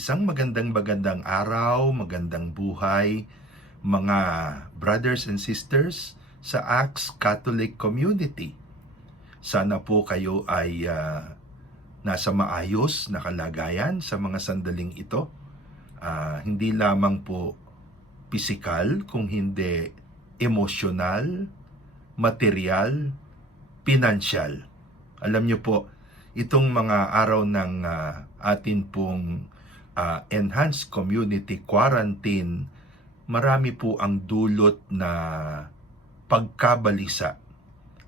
Isang magandang araw, magandang buhay, mga brothers and sisters sa Acts Catholic Community. Sana po kayo ay nasa maayos na kalagayan sa mga sandaling ito. Hindi lamang po pisikal, kung hindi emosyonal, material, pinansyal. Alam niyo po, itong mga araw ng atin pong enhanced community quarantine, marami po ang dulot na pagkabalisa,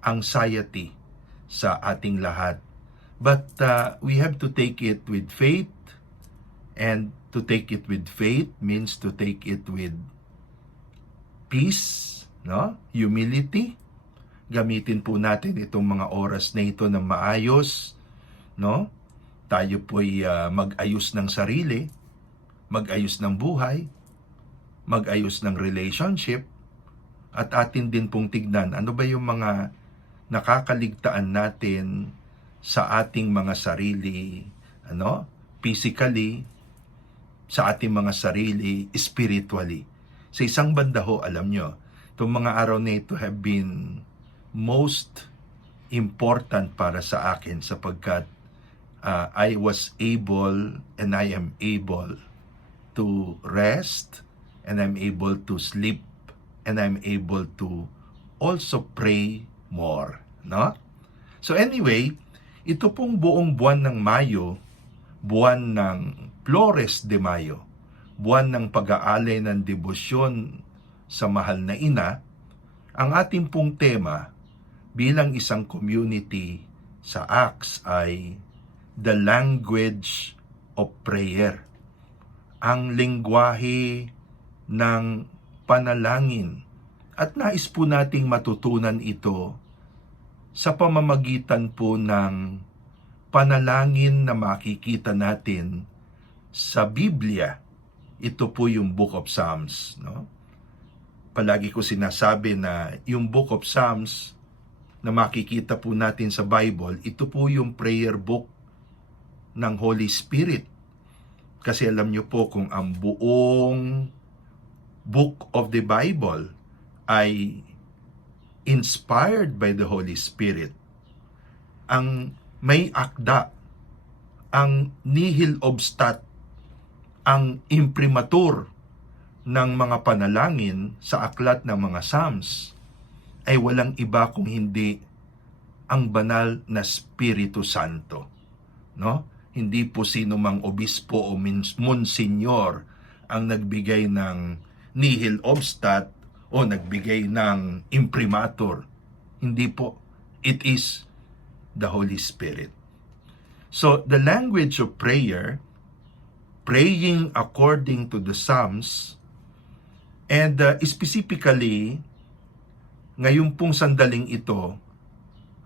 anxiety sa ating lahat. But we have to take it with faith, and to take it with faith means to take it with peace, no? Humility. Gamitin po natin itong mga oras na ito ng maayos, no? Tayo po'y mag-ayos ng sarili, mag-ayos ng buhay, mag-ayos ng relationship, at atin din pong tignan ano ba yung mga nakakaligtaan natin sa ating mga sarili, physically, sa ating mga sarili, spiritually. Sa isang banda ho, alam nyo, itong mga araw na ito have been most important para sa akin sapagkat I was able and I am able to rest, and I'm able to sleep, and I'm able to also pray more, no? So anyway, ito pong buong buwan ng Mayo, buwan ng Flores de Mayo, buwan ng pag-aalay ng debosyon sa mahal na ina, ang ating pong tema bilang isang community sa Acts ay the language of prayer. Ang lengguwahe ng panalangin. At nais po nating matutunan ito sa pamamagitan po ng panalangin na makikita natin sa Biblia. Ito po yung Book of Psalms, no? Palagi ko sinasabi na yung Book of Psalms na makikita po natin sa Bible, ito po yung prayer book ng Holy Spirit. Kasi alam niyo po kung ang buong book of the Bible ay inspired by the Holy Spirit, ang may akda, ang nihil obstat, ang imprimatur ng mga panalangin sa aklat ng mga Psalms ay walang iba kung hindi ang banal na Espiritu Santo, no? Hindi po sino mang obispo o monsignor ang nagbigay ng nihil obstat o nagbigay ng imprimatur. Hindi po. It is the Holy Spirit. So, the language of prayer, praying according to the Psalms, and specifically, ngayon pong sandaling ito,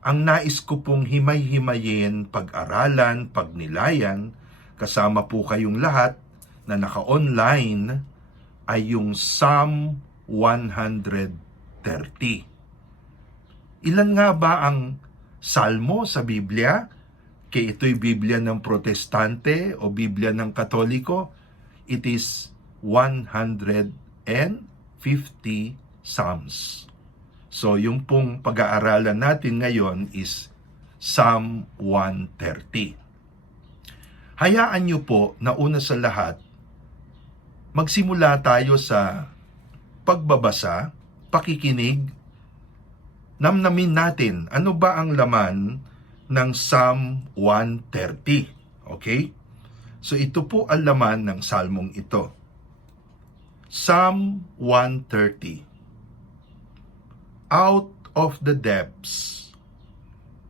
ang nais ko pong himay-himayin, pag-aralan, pagnilayan, kasama po kayong lahat na naka-online, ay yung Psalm 130. Ilan nga ba ang salmo sa Biblia? Kaya ito'y Biblia ng Protestante o Biblia ng Katoliko? It is 150 Psalms. So, yung pong pag-aaralan natin ngayon is Psalm 130. Hayaan niyo po na una sa lahat, magsimula tayo sa pagbabasa, pakikinig, namnamin natin ano ba ang laman ng Psalm 130. Okay? So, ito po ang laman ng salmong ito. Psalm 130. Out of the depths,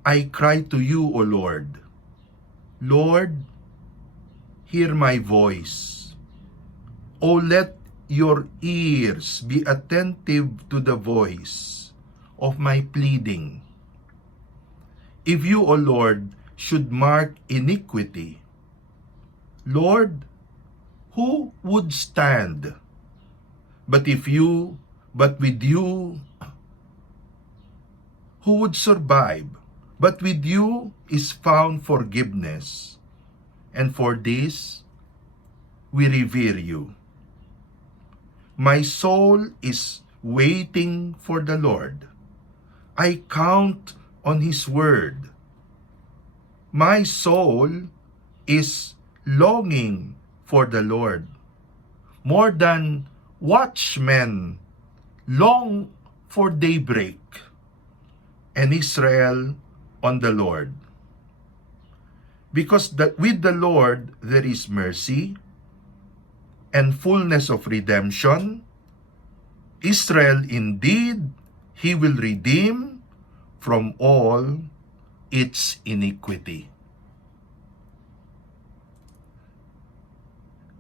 I cry to you, O Lord. Lord, hear my voice. O let your ears be attentive to the voice of my pleading. If you, O Lord, should mark iniquity, Lord, who would stand? But with you, who would survive? But with you is found forgiveness, and for this we revere you. My soul is waiting for the Lord. I count on His word. My soul is longing for the Lord, more than watchmen long for daybreak, and Israel on the Lord. Because that with the Lord there is mercy and fullness of redemption. Israel indeed, He will redeem from all its iniquity.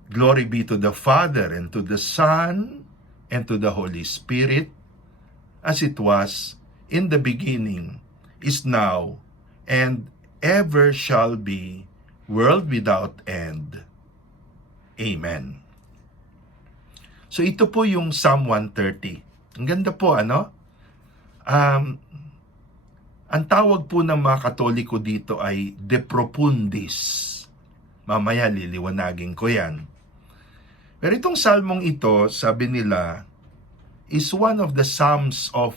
Glory be to the Father, and to the Son, and to the Holy Spirit, as it was in the beginning, is now, and ever shall be, world without end. Amen. So ito po yung Psalm 130. Ang ganda po, ano? Ang tawag po ng mga Katoliko dito ay De Profundis. Mamaya liliwanagin ko yan. Pero itong salmong ito, sabi nila, is one of the Psalms of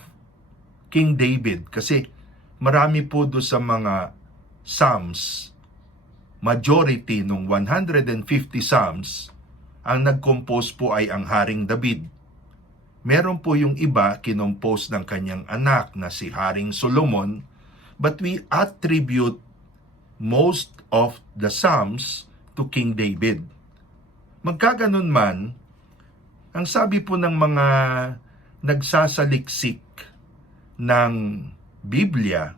King David. Kasi marami po doon sa mga Psalms, majority nung 150 Psalms, ang nag-compose po ay ang Haring David. Meron po yung iba kinompose ng kanyang anak na si Haring Solomon, but we attribute most of the Psalms to King David. Magkaganon man, ang sabi po ng mga nagsasaliksik ng Biblia,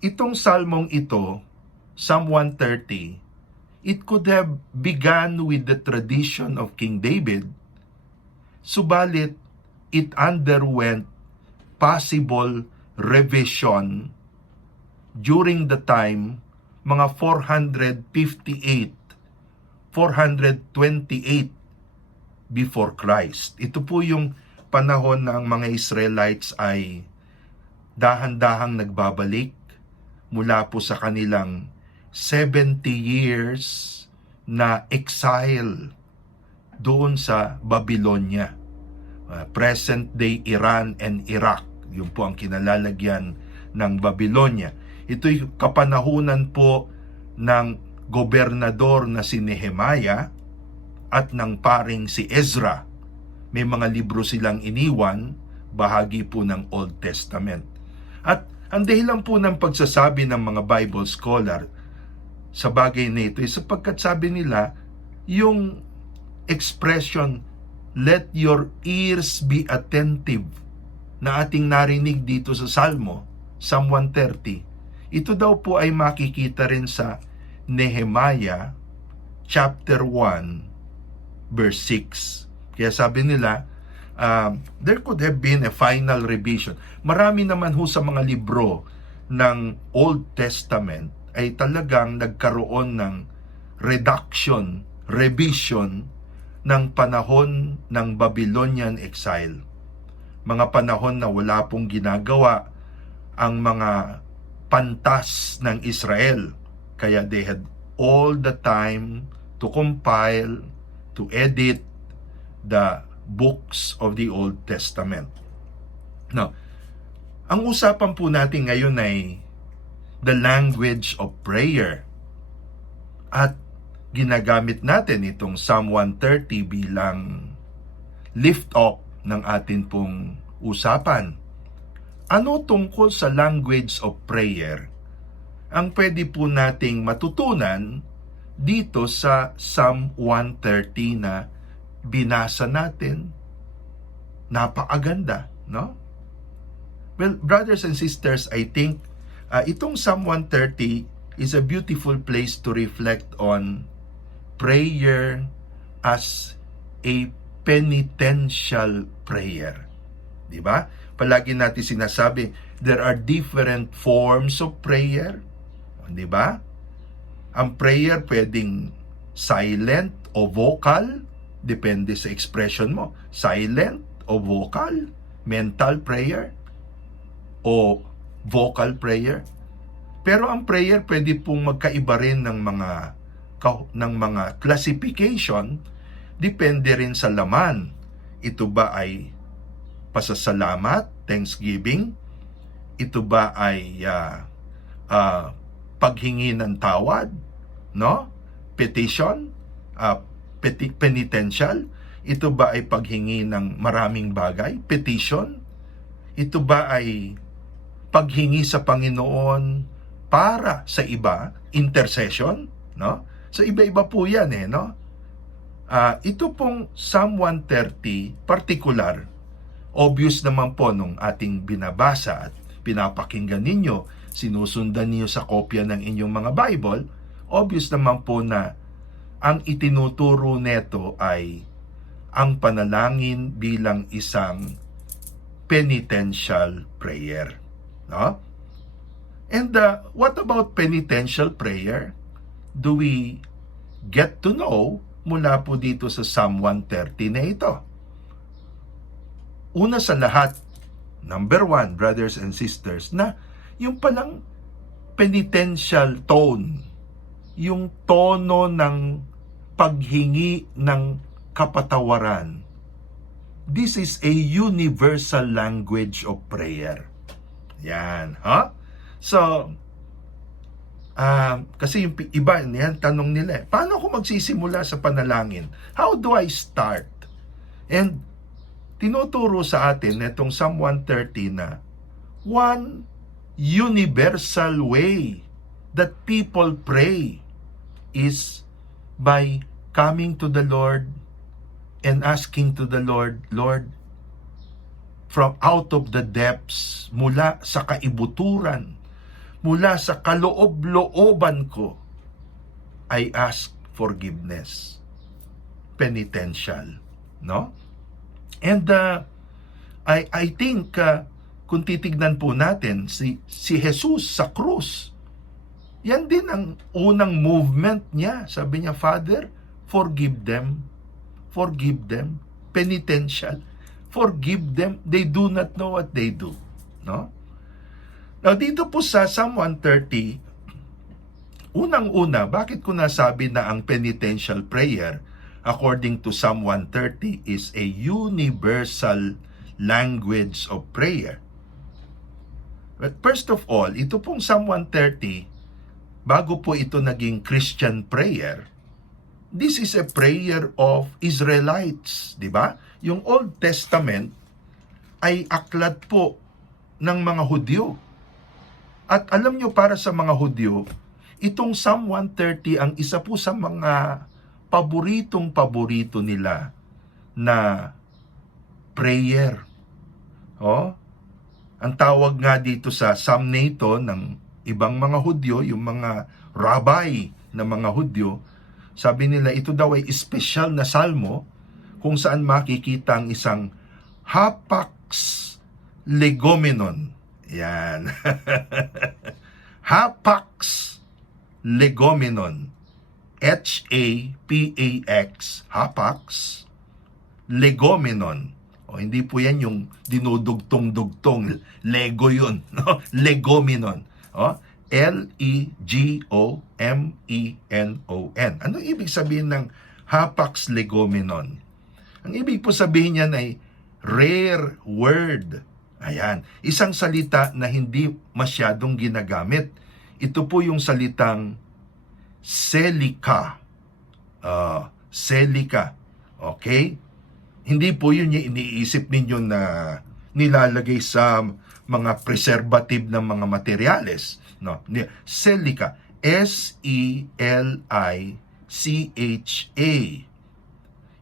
itong salmong ito, Psalm 130, it could have begun with the tradition of King David, subalit it underwent possible revision during the time mga 428 before Christ. Ito po yung panahon ng mga Israelites ay dahan-dahang nagbabalik mula po sa kanilang 70 years na exile doon sa Babylonia. Present-day Iran and Iraq. Yun po ang kinalalagyan ng Babylonia. Ito'y kapanahunan po ng gobernador na si Nehemiah at ng paring si Ezra. May mga libro silang iniwan, bahagi po ng Old Testament. At ang dahilan po ng pagsasabi ng mga Bible scholar sa bagay na ito ay sapagkat sabi nila, yung expression, let your ears be attentive, na ating narinig dito sa Salmo, Psalm 130, ito daw po ay makikita rin sa Nehemiah chapter 1 verse 6. Kaya sabi nila, there could have been a final revision. Marami naman ho sa mga libro ng Old Testament ay talagang nagkaroon ng reduction, revision ng panahon ng Babylonian exile. Mga panahon na wala pong ginagawa ang mga pantas ng Israel. Kaya they had all the time to compile, to edit the books of the Old Testament. Now, ang usapan po natin ngayon ay the language of prayer. At ginagamit natin itong Psalm 130 bilang lift up ng atin pong usapan. Ano tungkol sa language of prayer ang pwede po nating matutunan dito sa Psalm 130 na binasa natin? Napakaganda, no? Well, brothers and sisters, I think itong Psalm 130 is a beautiful place to reflect on prayer as a penitential prayer. Di ba? Palagi natin sinasabi, there are different forms of prayer. Di ba? Ang prayer pwedeng silent o vocal, depende sa expression mo. Silent o vocal, mental prayer o vocal prayer. Pero ang prayer pwede pong magkaiba rin ng mga ng mga classification, depende rin sa laman. Ito ba ay pasasalamat, thanksgiving? Ito ba ay paghingi ng tawad, no? Petition, penitential? Ito ba ay paghingi ng maraming bagay? Petition? Ito ba ay paghingi sa Panginoon para sa iba? Intercession, no? So iba-iba po 'yan no? Ito pong Psalm 130 particular, obvious naman po nung ating binabasa at pinapakinggan ninyo, sinusundan niyo sa kopya ng inyong mga Bible, obvious naman po na ang itinuturo neto ay ang panalangin bilang isang penitential prayer, no? And what about penitential prayer? Do we get to know mula po dito sa Psalm 130 na ito? Una sa lahat, number 1, brothers and sisters, na yung palang penitential tone, yung tono ng paghingi ng kapatawaran. This is a universal language of prayer. Yan, ha? So, kasi yung iba, yan, tanong nila, paano ako magsisimula sa panalangin? How do I start? And tinuturo sa atin itong Psalm 130 na one universal way that people pray is by coming to the Lord and asking to the Lord, Lord, from out of the depths, mula sa kaibuturan, mula sa kaloob-looban ko, I ask forgiveness. Penitential, no? And I think kung titignan po natin si Jesus sa krus, yan din ang unang movement niya. Sabi niya, Father, forgive them. Forgive them. Penitential. Forgive them. They do not know what they do. No? Now, dito po sa Psalm 130, unang-una, bakit ko nasabi na ang penitential prayer, according to Psalm 130, is a universal language of prayer? But first of all, ito pong Psalm 130, bago po ito naging Christian prayer, this is a prayer of Israelites, di ba? Yung Old Testament ay aklat po ng mga Hudyo. At alam nyo, para sa mga Hudyo, itong Psalm 130 ang isa po sa mga paboritong-paborito nila na prayer. Ang tawag nga dito sa Psalm na ito ng ibang mga Hudyo, yung mga rabbi na mga Hudyo, sabi nila ito daw ay espesyal na salmo kung saan makikita ang isang hapax legomenon. Yan. Hapax legomenon. H-A-P-A-X. Hapax legomenon. Hindi po yan yung dinudugtong-dugtong. Lego yun. No? Legomenon. L-E-G-O-M-E-N-O-N. Ano ibig sabihin ng hapax legomenon? Ang ibig po sabihin niyan ay rare word. Ayan. Isang salita na hindi masyadong ginagamit. Ito po yung salitang selika. Selika. Okay? Hindi po yun yung iniisip ninyo na nilalagay sa mga preservative ng mga materyales. No? Selika. S-E-L-I-C-H-A.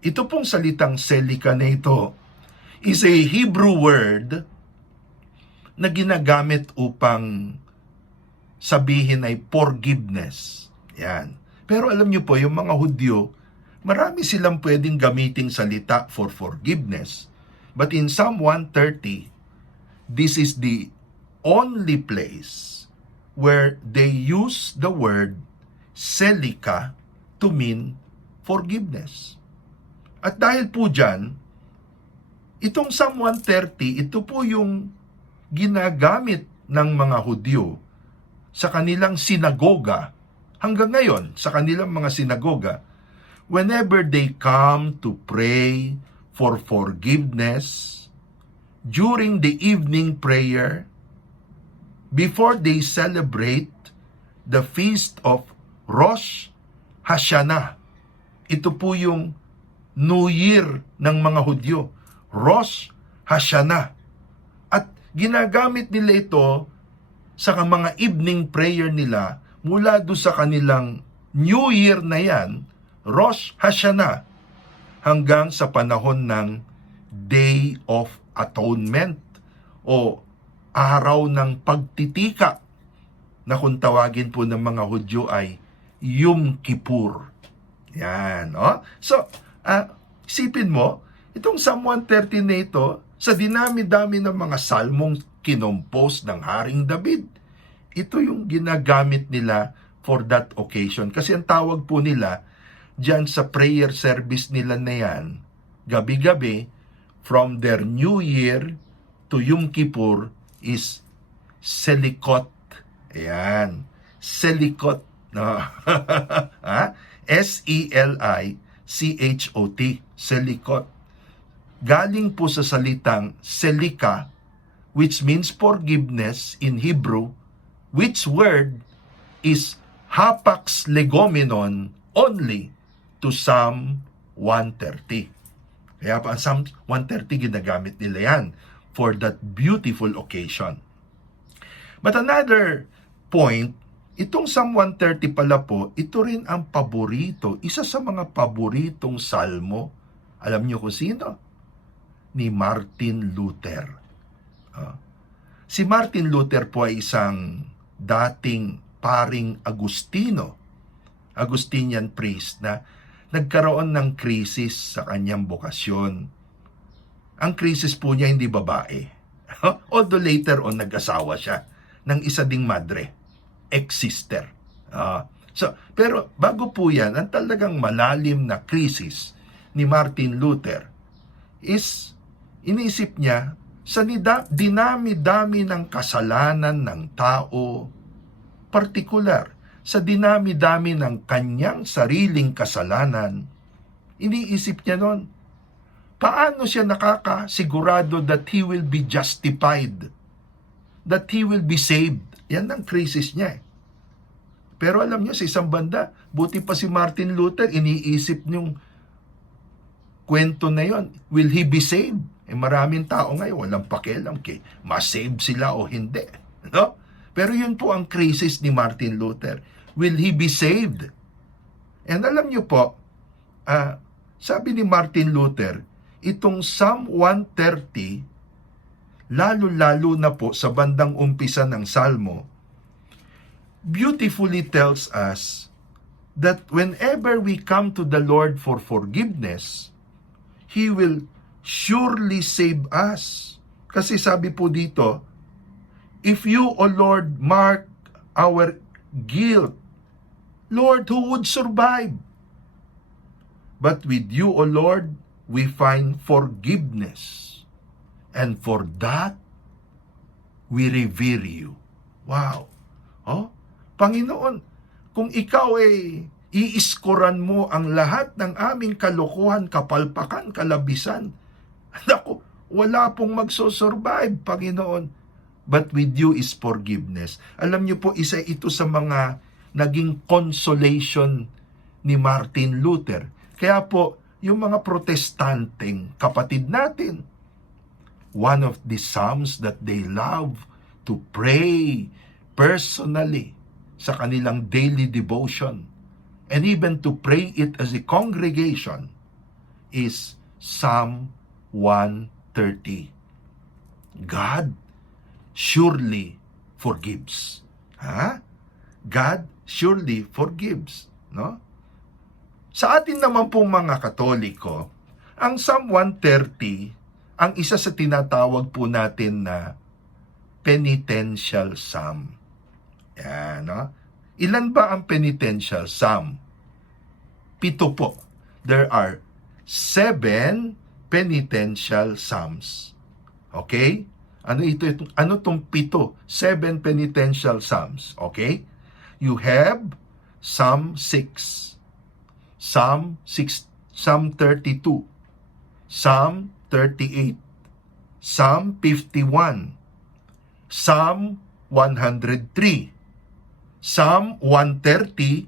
Ito pong salitang selika na ito is a Hebrew word na ginagamit upang sabihin ay forgiveness. Yan. Pero alam niyo po, yung mga Hudyo, marami silang pwedeng gamiting salita for forgiveness. But in Psalm 130, this is the only place where they use the word selika to mean forgiveness. At dahil po dyan, itong Psalm 130, ito po yung ginagamit ng mga Hudyo sa kanilang sinagoga hanggang ngayon sa kanilang mga sinagoga, whenever they come to pray for forgiveness, during the evening prayer, before they celebrate the feast of Rosh Hashanah. Ito po yung New Year ng mga Hudyo, Rosh Hashanah. At ginagamit nila ito sa mga evening prayer nila mula do sa kanilang New Year na yan, Rosh Hashanah, hanggang sa panahon ng Day of Atonement o araw ng pagtitika na kung tawagin po ng mga Hudyo ay Yom Kippur. Yan, oh. So, isipin mo, itong Psalm 130 na ito, sa dinami-dami ng mga salmong kinompose ng Haring David, ito yung ginagamit nila for that occasion. Kasi ang tawag po nila, dyan sa prayer service nila na yan, gabi-gabi, from their New Year to Yom Kippur is Selikot. Ayan. Selikot. No? S-E-L-I-C-H-O-T. Selikot. Galing po sa salitang selika, which means forgiveness in Hebrew, which word is hapax legomenon only to Psalm 130. Kaya pa ang Psalm 130 ginagamit nila yan for that beautiful occasion. But another point, itong Psalm 130 pala po, ito rin ang paborito, isa sa mga paboritong salmo. Alam niyo kung sino? Ni Martin Luther. Si Martin Luther po ay isang dating paring Agustinian priest na nagkaroon ng krisis sa kanyang bokasyon. Ang krisis po niya hindi babae. Although later on nag-asawa siya ng isa ding madre, ex-sister. Pero bago po yan, ang talagang malalim na krisis ni Martin Luther is inisip niya sa dinami-dami ng kasalanan ng tao, partikular sa dinami-dami ng kanyang sariling kasalanan, iniisip niya noon, paano siya nakakasigurado that he will be justified, that he will be saved. Yan ang krisis niya. Pero alam niyo, sa isang banda, buti pa si Martin Luther, iniisip niyong kwento na yon, will he be saved? Maraming tao ngayon, walang pakialam kay ma-save sila o hindi. No? Pero yun po ang krisis ni Martin Luther. Will he be saved? And alam niyo po, sabi ni Martin Luther, itong Psalm 130, lalo-lalo na po sa bandang umpisa ng Salmo, beautifully tells us that whenever we come to the Lord for forgiveness, He will surely save us. Kasi sabi po dito, if you, O Lord, mark our guilt, Lord, who would survive? But with you, O Lord, we find forgiveness. And for that, we revere you. Wow. Panginoon, kung ikaw ay iiskoran mo ang lahat ng aming kalokohan, kapalpakan, kalabisan, naku, wala pong magsosurvive, Panginoon. But with you is forgiveness. Alam niyo po, isa ito sa mga naging consolation ni Martin Luther. Kaya po, yung mga protestanteng kapatid natin, one of the psalms that they love to pray personally sa kanilang daily devotion and even to pray it as a congregation is Psalm 130. God surely forgives. God surely forgives. No? Sa atin naman pong mga Katoliko, ang Psalm 130, ang isa sa tinatawag po natin na penitential psalm. Yan, no? Ilan ba ang penitential psalm? 7 po. There are 7 penitential psalms. Okay? Ano tong 7? 7 penitential psalms. Okay? You have Psalm 6, Psalm 32, Psalm 38, Psalm 51, Psalm 103, Psalm 130,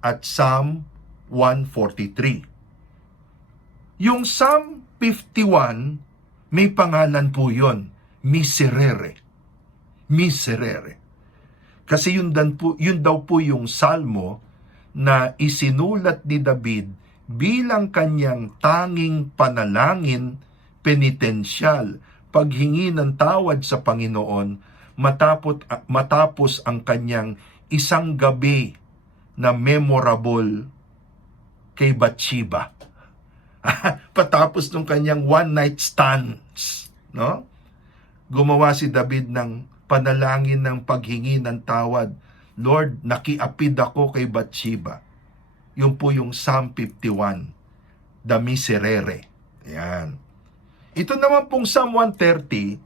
at Psalm 143. Yung Psalm 51, may pangalan po yon, Miserere. Miserere. Kasi yun daw po yung salmo na isinulat ni David bilang kanyang tanging panalangin penitensyal, paghingi ng tawad sa Panginoon matapos ang kanyang isang gabi na memorable kay Bathsheba. Patapos ng kanyang one night stands, no? Gumawa si David ng panalangin ng paghingi ng tawad. Lord, nakiapid ako kay Bathsheba. Yun po yung Psalm 51, the Miserere. Ayan. Ito naman pong Psalm 130,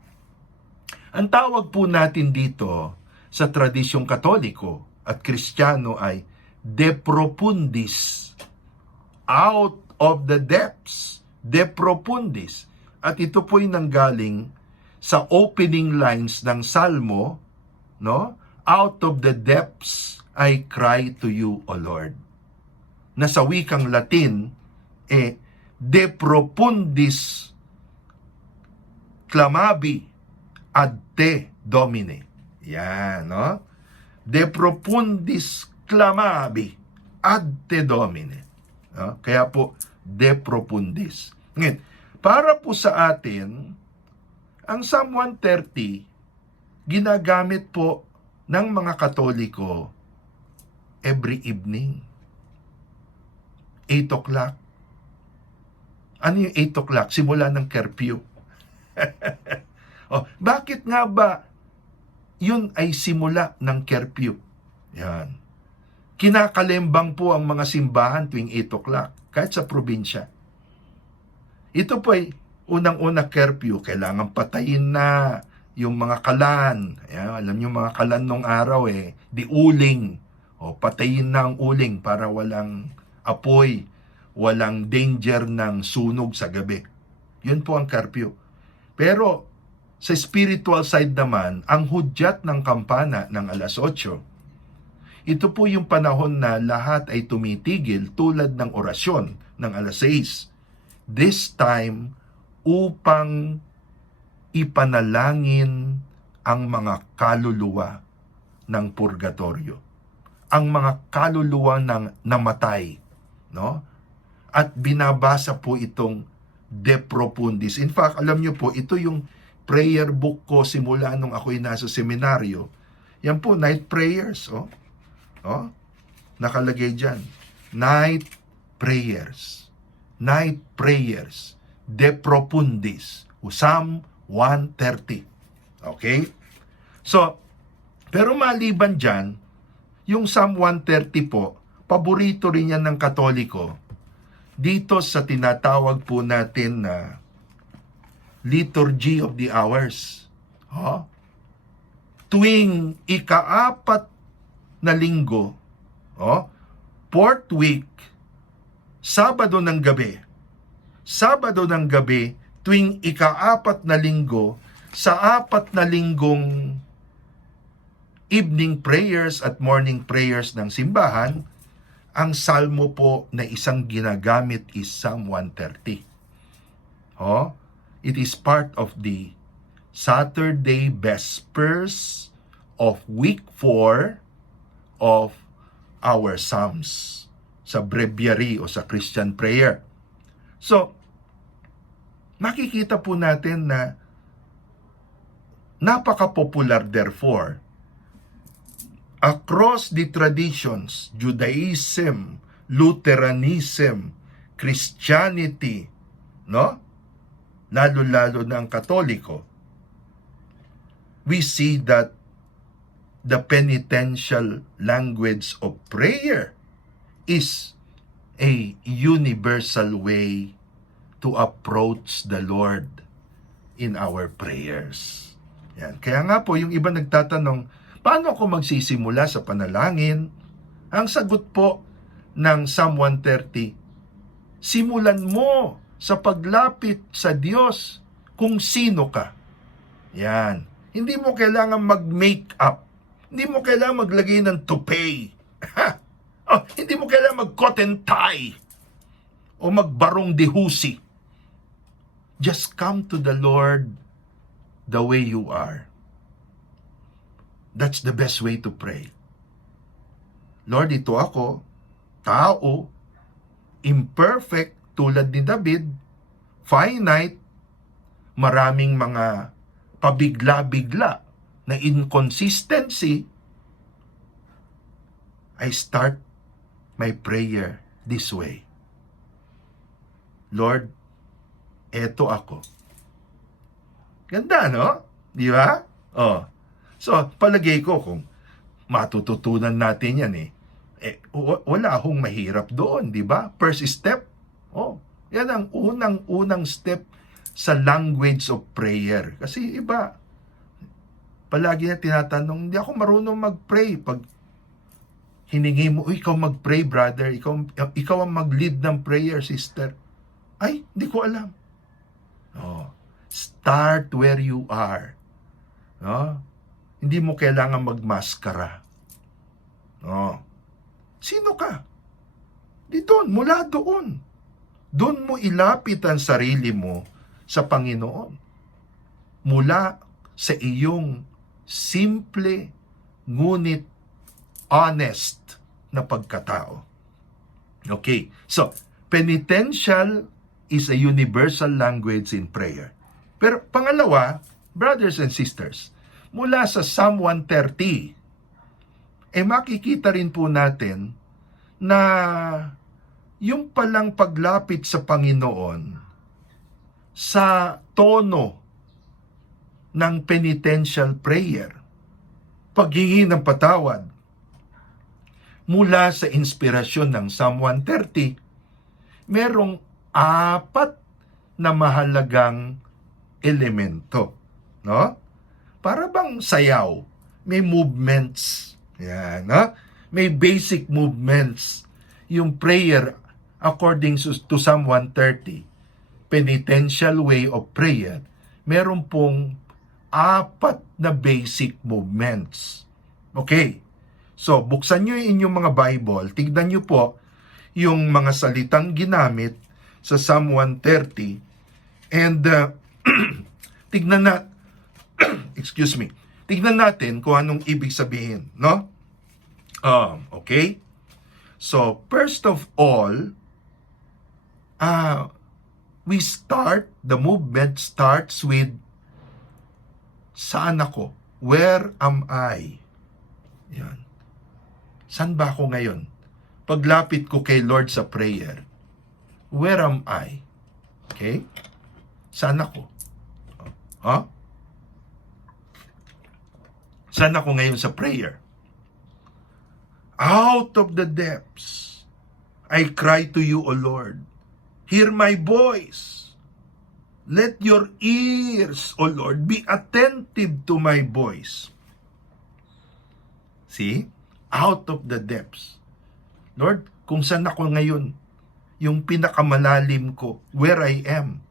ang tawag po natin dito sa tradisyong Katoliko at Kristiyano ay De Profundis. Out of the depths. De Profundis. At ito po'y nanggaling sa opening lines ng Salmo, no? Out of the depths I cry to you, O Lord. Na sa wikang Latin, de profundis clamavi ad te Domine. Yan, no? De profundis clamavi ad te Domine. No? Kaya po, de profundis. Ngayon, para po sa atin, ang Psalm 130, ginagamit po ng mga Katoliko every evening. 8 o'clock. Ano yung 8 o'clock? Simula ng curfew. Bakit nga ba yun ay simula ng curfew? Yan. Kinakalembang po ang mga simbahan tuwing 8 o'clock, kahit sa probinsya. Ito po ay unang-una curfew, kailangan patayin na yung mga kalan. Ayan, alam niyo mga kalan nung araw di uling. Patayin na ang uling para walang apoy, walang danger ng sunog sa gabi. Yun po ang curfew. Pero sa spiritual side naman, ang hudyat ng kampana ng alas 8, ito po yung panahon na lahat ay tumitigil tulad ng orasyon ng alas 6. This time, upang ipanalangin ang mga kaluluwa ng purgatorio. Ang mga kaluluwa ng namatay, no? At binabasa po itong De Profundis. In fact, alam niyo po, ito yung prayer book ko simula nung ako'y nasa seminaryo. Yan po, night prayers, nakalagay dyan. Night prayers. Night prayers. De Profundis. Psalm 130. Okay? So, pero maliban dyan, yung Psalm 130 po, paborito rin yan ng Katoliko dito sa tinatawag po natin na Liturgy of the Hours. Tuwing ika-4 na linggo, fourth week, Sabado ng gabi, tuwing ika-4 na linggo, sa 4 na linggong evening prayers at morning prayers ng simbahan, ang salmo po na isang ginagamit is Psalm 130. It is part of the Saturday Vespers of week 4 of our Psalms sa breviary o sa Christian prayer. So, makikita po natin na napaka-popular therefore across the traditions, Judaism, Lutheranism, Christianity, no? Lalo-lalo na ang Katoliko, we see that the penitential language of prayer is a universal way to approach the Lord in our prayers. Yan. Kaya nga po, yung iba nagtatanong, paano ako magsisimula sa panalangin? Ang sagot po ng Psalm 130, simulan mo sa paglapit sa Diyos kung sino ka. Yan. Hindi mo kailangan mag-make up. Hindi mo kailangan maglagay ng toupee. Hindi mo kailangan mag-coat and tie o magbarong dehusi. Just come to the Lord the way you are. That's the best way to pray. Lord, ito ako, tao, imperfect tulad ni David, finite, maraming mga pabigla-bigla na inconsistency. I start my prayer this way. Lord, eto ako. Ganda, no? Di ba? So, palagay ko kung matututunan natin yan wala akong mahirap doon, di ba? First step, yan ang unang step sa language of prayer. Kasi iba, palagi na tinatanong, hindi ako marunong mag-pray. Pag hiningi mo, ikaw mag-pray, brother, ikaw ang mag-lead ng prayer, sister. Ay, hindi ko alam. Start where you are. Hindi mo kailangan magmaskara. Sino ka? Di doon, mula doon. Doon mo ilapit ang sarili mo sa Panginoon. Mula sa iyong simple, ngunit honest na pagkatao. Okay, so, penitential is a universal language in prayer. Pero pangalawa, brothers and sisters, mula sa Psalm 130, makikita rin po natin na yung palang paglapit sa Panginoon sa tono ng penitential prayer, paghingi ng patawad, mula sa inspirasyon ng Psalm 130, merong 4 na mahalagang elemento. No? Para bang sayaw, may movements. Yan, no? May basic movements. Yung prayer, according to Psalm 130, penitential way of prayer, meron pong 4 na basic movements. Okay. So, buksan nyo yung inyong mga Bible, tignan nyo po yung mga salitang ginamit sa Psalm 130, and tignan natin kung anong ibig sabihin, no? Okay? So, first of all, the movement starts with, saan ako? Where am I? Yan. Saan ba ako ngayon? Paglapit ko kay Lord sa prayer, where am I? Okay? Saan ako? Saan ako ngayon sa prayer? Out of the depths, I cry to you, O Lord. Hear my voice. Let your ears, O Lord, be attentive to my voice. See? Out of the depths. Lord, kung saan ako ngayon, yung pinakamalalim ko, where I am.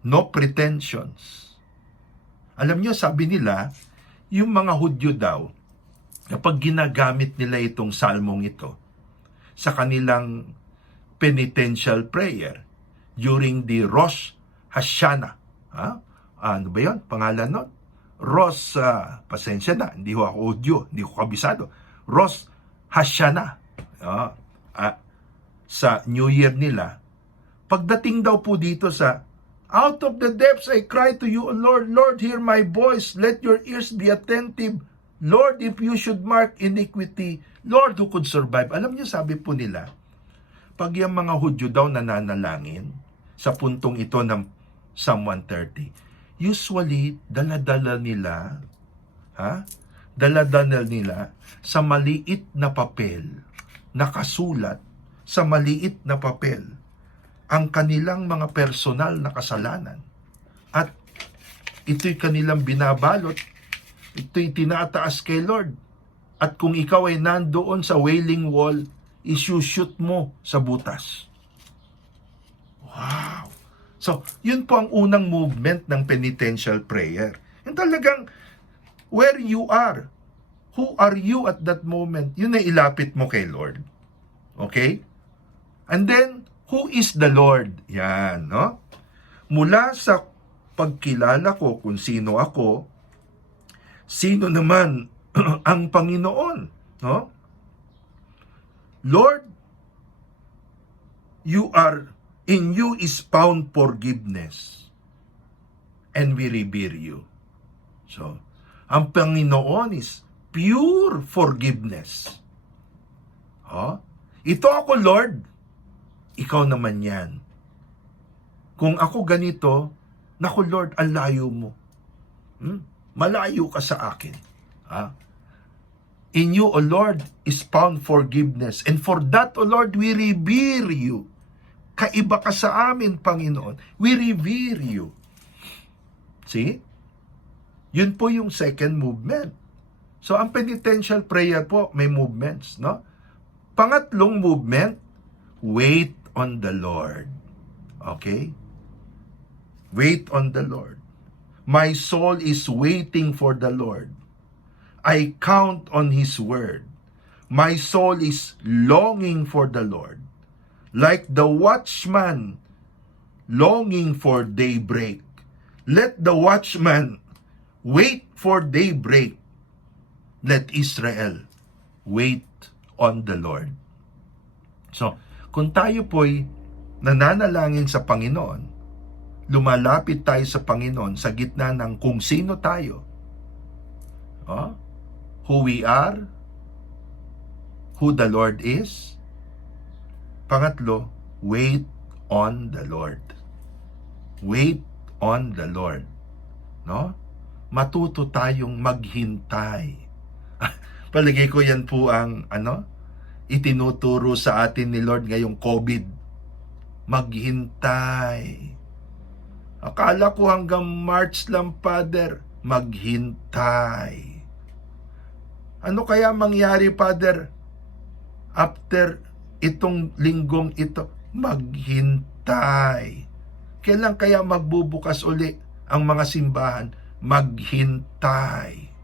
No pretensions. Alam nyo, sabi nila, yung mga Hudyo daw, kapag ginagamit nila itong salmong ito sa kanilang penitential prayer during the Rosh Hashanah. Ano ba yun? Pangalan nun? Rosh, pasensya na, hindi ko ako Hudyo, hindi ko kabisado. Rosh Hashanah. Sa New Year nila, pagdating daw po dito sa out of the depths I cry to you, O Lord. Lord, hear my voice. Let your ears be attentive. Lord, if you should mark iniquity, Lord, who could survive? Alam niyo, sabi po nila, pag yung mga Hudyo daw nananalangin sa puntong ito ng Psalm 130, usually, dala-dala nila sa maliit na papel, nakasulat sa maliit na papel, ang kanilang mga personal na kasalanan. At ito'y kanilang binabalot, ito'y tinataas kay Lord. At kung ikaw ay nandoon sa Wailing Wall, isushoot mo sa butas. Wow! So, yun po ang unang movement ng penitential prayer. Yung talagang, where you are, who are you at that moment, yun ay ilapit mo kay Lord. Okay? And then, who is the Lord? Yan, no? Mula sa pagkilala ko kung sino ako, sino naman ang Panginoon, no? Lord, in you is found forgiveness, and we revere you. So, ang Panginoon is pure forgiveness. Oh? Ito ako, Lord. Ikaw naman yan. Kung ako ganito, naku Lord, ang layo mo. Malayo ka sa akin. In you, O Lord, is found forgiveness. And for that, O Lord, we revere you. Kaiba ka sa amin, Panginoon. We revere you. See? Yun po yung second movement. So, ang penitential prayer po, may movements, no? Pangatlong movement, wait on the Lord. Okay? Wait on the Lord. My soul is waiting for the Lord. I count on His word. My soul is longing for the Lord. Like the watchman longing for daybreak. Let the watchman wait for daybreak. Let Israel wait on the Lord. So, kung tayo po'y nananalangin sa Panginoon, lumalapit tayo sa Panginoon sa gitna ng kung sino tayo, who we are, who the Lord is. Pangatlo, wait on the Lord. Wait on the Lord. No? Matuto tayong maghintay. Palagay ko yan po ang itinuturo sa atin ni Lord ngayong COVID. Maghintay. Akala ko hanggang March lang, Father. Maghintay. Ano kaya mangyari, Father, after itong linggong ito? Maghintay. Kailan kaya magbubukas uli ang mga simbahan? Maghintay.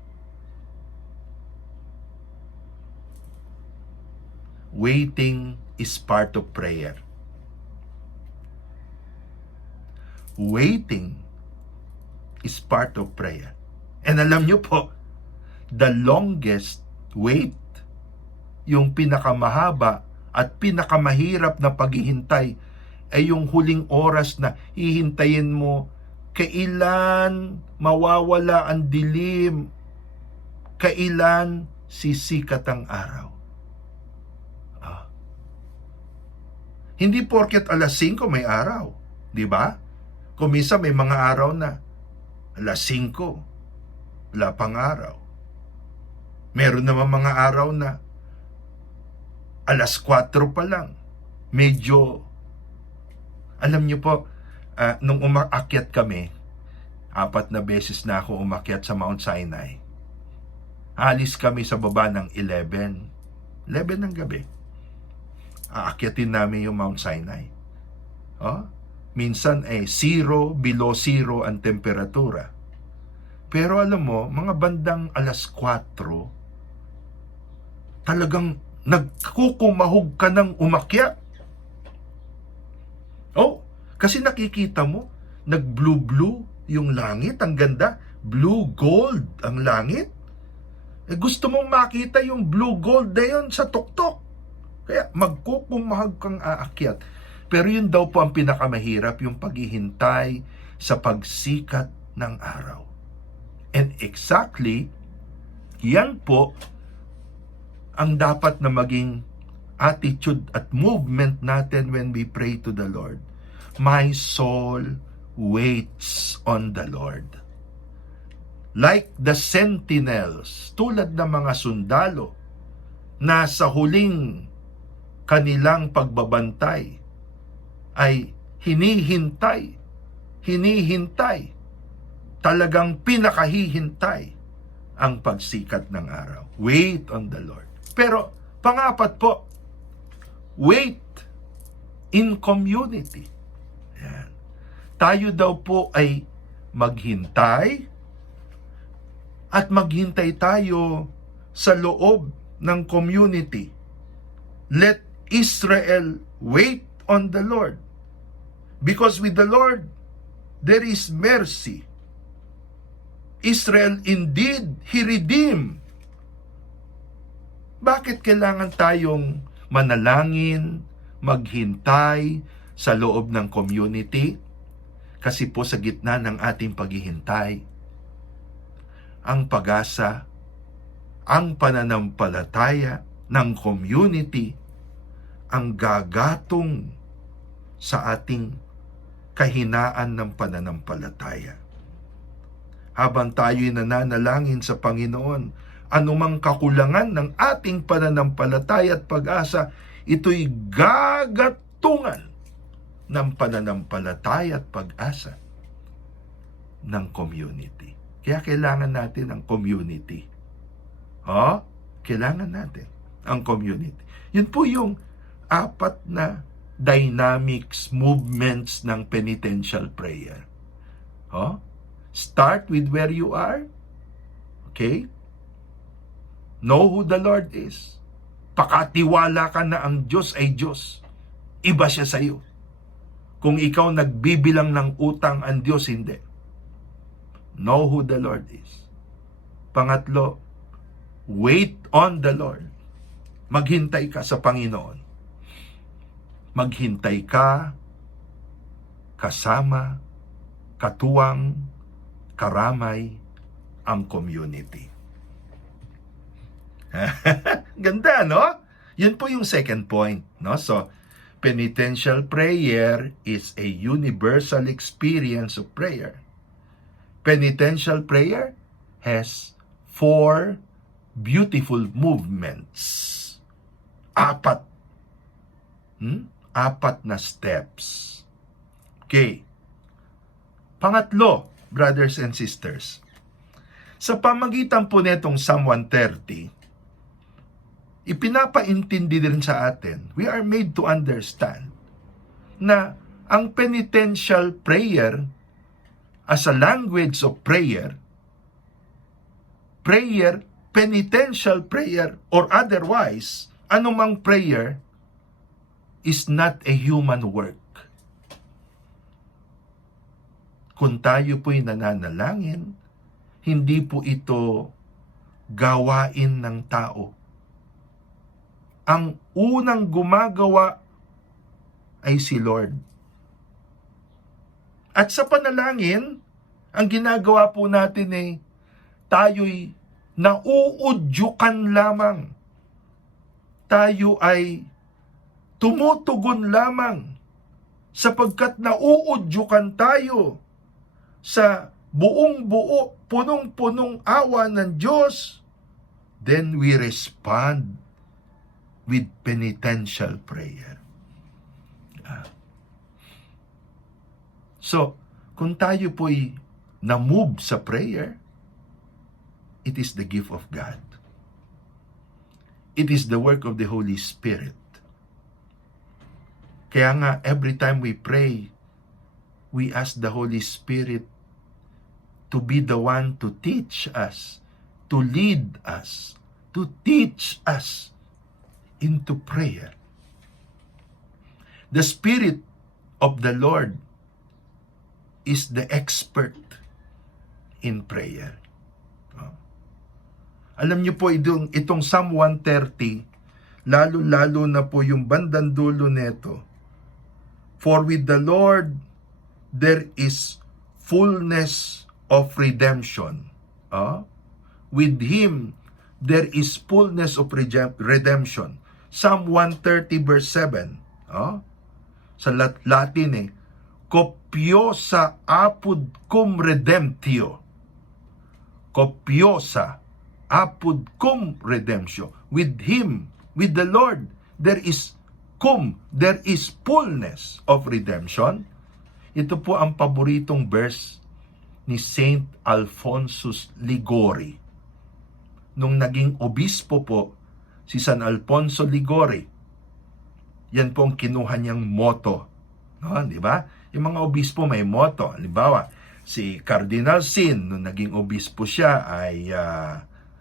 Waiting is part of prayer. Waiting is part of prayer. And alam nyo po, the longest wait, yung pinakamahaba at pinakamahirap na paghihintay, ay yung huling oras na hihintayin mo kailan mawawala ang dilim, kailan sisikat ang araw. Hindi porket alas 5 may araw, di ba? Kung minsan may mga araw na alas 5, wala pang araw. Meron naman mga araw na alas 4 pa lang. Medyo, alam niyo po, nung umaakyat kami, 4 na beses na ako umakyat sa Mount Sinai. Alis kami sa baba ng 11 ng gabi. Aakyatin namin yung Mount Sinai. Minsan below zero ang temperatura. Pero alam mo, mga bandang alas 4, talagang nagkukumahog ka ng umakyat. Kasi nakikita mo, nag-blue-blue yung langit, ang ganda. Blue-gold ang langit. Gusto mong makita yung blue-gold na yun sa tuktok. Kaya magkukumahog kang aakyat. Pero yun daw po ang pinakamahirap, yung paghihintay sa pagsikat ng araw. And exactly, yan po ang dapat na maging attitude at movement natin when we pray to the Lord. My soul waits on the Lord. Like the sentinels, tulad ng mga sundalo na sa huling kanilang pagbabantay ay hinihintay, talagang pinakahihintay ang pagsikat ng araw. Wait on the Lord. Pero, pang-apat po, wait in community. Yan. Tayo daw po ay maghintay at maghintay tayo sa loob ng community. Let Israel wait on the Lord. Because with the Lord, there is mercy. Israel indeed, He redeemed. Bakit kailangan tayong manalangin, maghintay sa loob ng community? Kasi po sa gitna ng ating paghihintay, ang pag-asa, ang pananampalataya ng community, ang gagatong sa ating kahinaan ng pananampalataya. Habang tayo'y nananalangin sa Panginoon, anumang kakulangan ng ating pananampalataya at pag-asa, ito'y gagatungan ng pananampalataya at pag-asa ng community. Kaya kailangan natin ang community. Kailangan natin ang community. Yun po yung 4 na dynamics, movements ng penitential prayer. Start with where you are. Okay? Know who the Lord is. Pakatiwala ka na ang Diyos ay Diyos. Iba siya sa iyo. Kung ikaw nagbibilang ng utang, ang Diyos hindi. Know who the Lord is. Pangatlo, wait on the Lord. Maghintay ka sa Panginoon. Maghintay ka kasama, katuwang, karamay ang community. Ganda, no? Yun po yung second point, no? So, penitential prayer is a universal experience of prayer. Penitential prayer has 4 beautiful movements. 4 na steps. Okay. Pangatlo, brothers and sisters, sa pamagitan po netong Psalm 130, ipinapaintindi din sa atin, we are made to understand na ang penitential prayer as a language of prayer, penitential prayer, or otherwise, anumang prayer is not a human work. Kung tayo po'y nananalangin, hindi po ito gawain ng tao. Ang unang gumagawa ay si Lord. At sa panalangin, ang ginagawa po natin ay tayo'y nauudyukan lamang. Tayo ay tumutugon lamang sapagkat nauudyukan tayo sa buong-buo, punong-punong awa ng Diyos. Then we respond with penitential prayer. So, kung tayo po'y na-move sa prayer, it is the gift of God. It is the work of the Holy Spirit. Kaya nga, every time we pray, we ask the Holy Spirit to be the one to teach us, to lead us, to teach us into prayer. The Spirit of the Lord is the expert in prayer. Alam niyo po, itong Psalm 130, lalo-lalo na po yung bandang dulo neto. For with the Lord, there is fullness of redemption. With Him, there is fullness of redemption. Psalm 130 verse 7. Sa Latin copiosa apud cum redemptio. Copiosa apud cum redemptio. With Him, with the Lord, there is fullness of redemption. Ito po ang paboritong verse ni Saint Alphonsus Liguori. nung naging obispo po si San Alfonso Liguori. Yan po ang kinuha niyang motto. No, di ba? Yung mga obispo may motto. Halimbawa, si Cardinal Sin, nung naging obispo siya, ay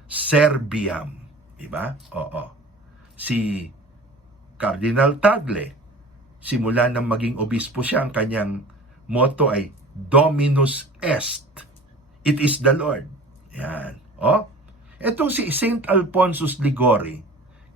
Serviam. Di ba? Oo. Si Cardinal Tagle, simula nang maging obispo siya, ang kanyang motto ay Dominus Est. It is the Lord. Yan. Etong si Saint Alfonso Liguori,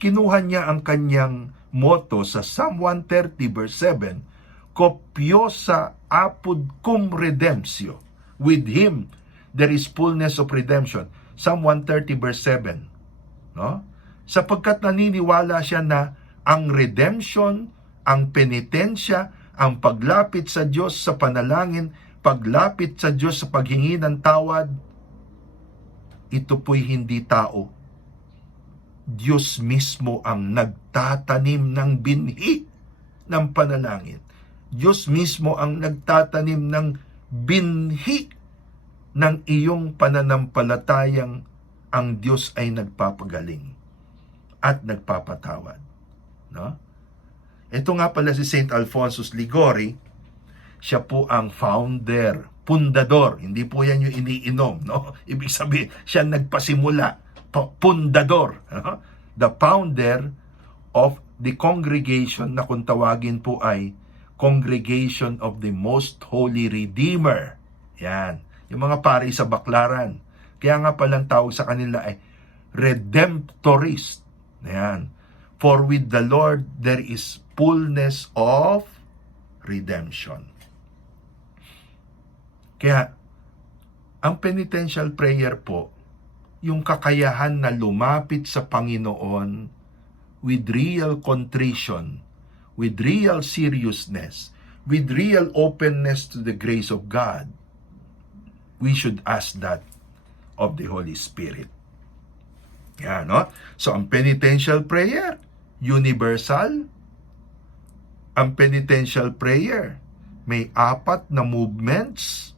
kinuha niya ang kanyang motto sa Psalm 130 verse 7, Copiosa apud cum redemptio. With Him there is fullness of redemption. Psalm 130 verse 7. No? Sapagkat naniniwala siya na ang redemption, ang penitensya, ang paglapit sa Diyos sa panalangin, paglapit sa Diyos sa paghingi ng tawad, ito po'y hindi tao. Diyos mismo ang nagtatanim ng binhi ng panalangin. Diyos mismo ang nagtatanim ng binhi ng iyong pananampalatayang ang Diyos ay nagpapagaling at nagpapatawad. No? Ito nga pala si Saint Alfonso Liguori, siya po ang founder, pundador. Hindi po yan yung iniinom, no? Ibig sabihin, siya nagpasimula, pundador, no? The founder of the congregation na kung tawagin po ay Congregation of the Most Holy Redeemer. Yan. Yung mga pari sa Baklaran. Kaya nga palang tawag sa kanila ay Redemptorist. Yan. For with the Lord there is fullness of redemption. Kaya, ang penitential prayer po, yung kakayahan na lumapit sa Panginoon with real contrition, with real seriousness, with real openness to the grace of God, we should ask that of the Holy Spirit. Yan, no? So, ang penitential prayer, universal. Ang penitential prayer, may 4 na movements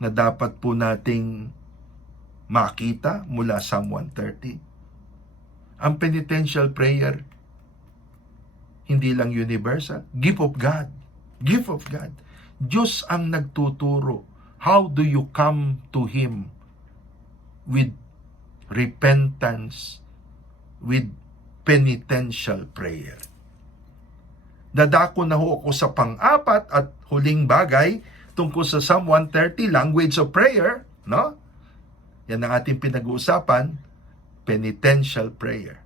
na dapat po nating makita mula Psalm 130. Ang penitential prayer, hindi lang universal, gift of God. Gift of God. Diyos ang nagtuturo. How do you come to Him with repentance, with penitential prayer? Dadako na ho ako sa pang-4 at huling bagay tungkol sa Psalm 130, language of prayer, no? Yan ang ating pinag-uusapan, penitential prayer.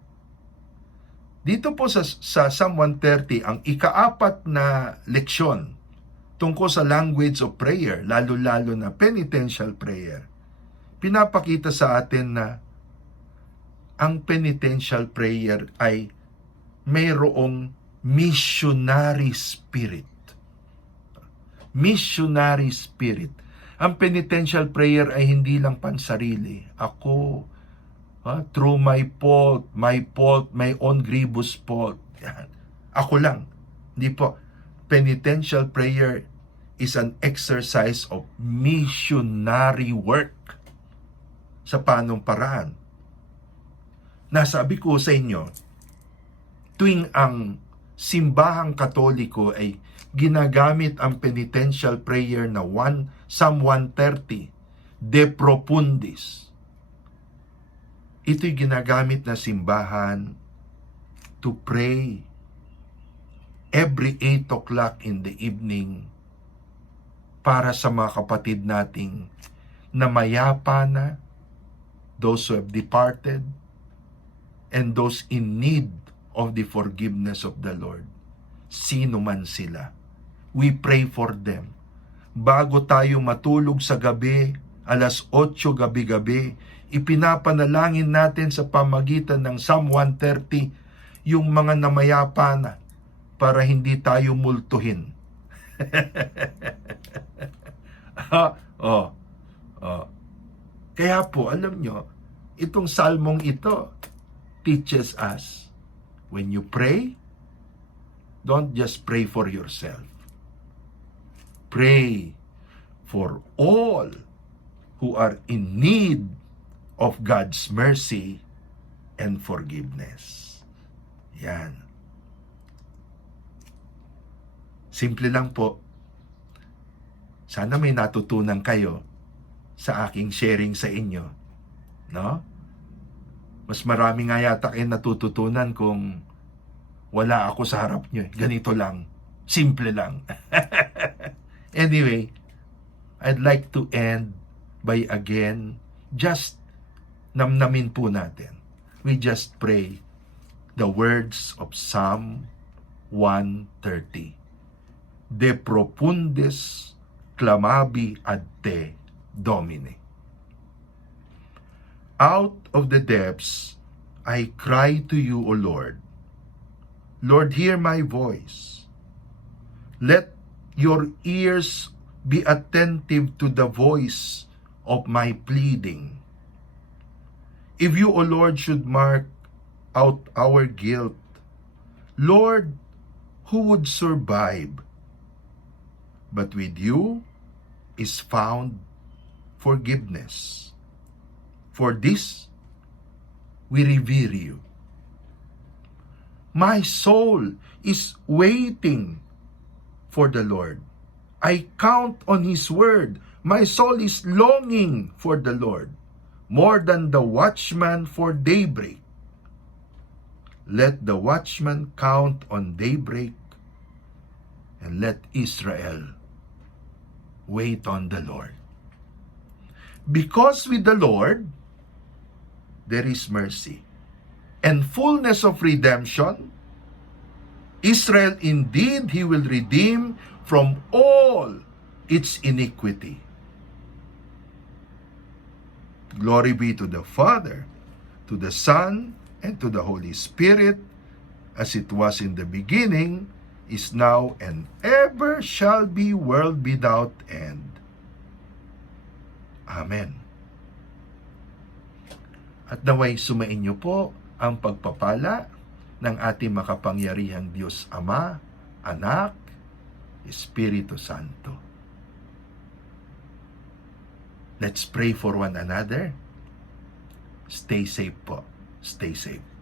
Dito po sa Psalm 130, ang ika-4 na leksyon tungkol sa language of prayer, lalo-lalo na penitential prayer, pinapakita sa atin na ang penitential prayer ay mayroong missionary spirit. Missionary spirit. Ang penitential prayer ay hindi lang pansarili. Ako, through my fault, my own grievous fault. Yan. Ako lang. Hindi po. Penitential prayer is an exercise of missionary work. Sa panong paraan. Nasabi ko sa inyo, tuwing ang simbahang Katoliko ay ginagamit ang penitential prayer na Psalm 130, De Profundis. Ito'y ginagamit na simbahan to pray every 8 o'clock in the evening para sa mga kapatid nating namayapa na, those who have departed, and those in need of the forgiveness of the Lord. Sino man sila. We pray for them. Bago tayo matulog sa gabi, 8:00 gabi-gabi, ipinapanalangin natin sa pamagitan ng Psalm 130 yung mga namayapa na para hindi tayo multuhin. Kaya po, alam nyo, itong salmong ito teaches us, when you pray, don't just pray for yourself. Pray for all who are in need of God's mercy and forgiveness. Yan. Simple lang po. Sana may natutunan kayo sa aking sharing sa inyo. No? Mas marami nga yata kayo natututunan kung wala ako sa harap nyo. Ganito lang. Simple lang. Anyway, I'd like to end by again, just namnamin po natin. We just pray the words of Psalm 130. De profundis clamavi ad te, Domine. Out of the depths I cry to you, O Lord. Lord, hear my voice. Let your ears be attentive to the voice of my pleading. If you, O Lord, should mark out our guilt, Lord, who would survive? But with you is found forgiveness. For this, we revere you. My soul is waiting for the Lord. I count on His word. My soul is longing for the Lord, more than the watchman for daybreak. Let the watchman count on daybreak, and let Israel wait on the Lord. Because with the Lord there is mercy and fullness of redemption. Israel indeed He will redeem from all its iniquity. Glory be to the Father, to the Son, and to the Holy Spirit, as it was in the beginning, is now, and ever shall be, world without end. Amen. At naway sumainyo po ang pagpapala ng ating makapangyarihang Diyos Ama, Anak, Espiritu Santo. Let's pray for one another. Stay safe po. Stay safe.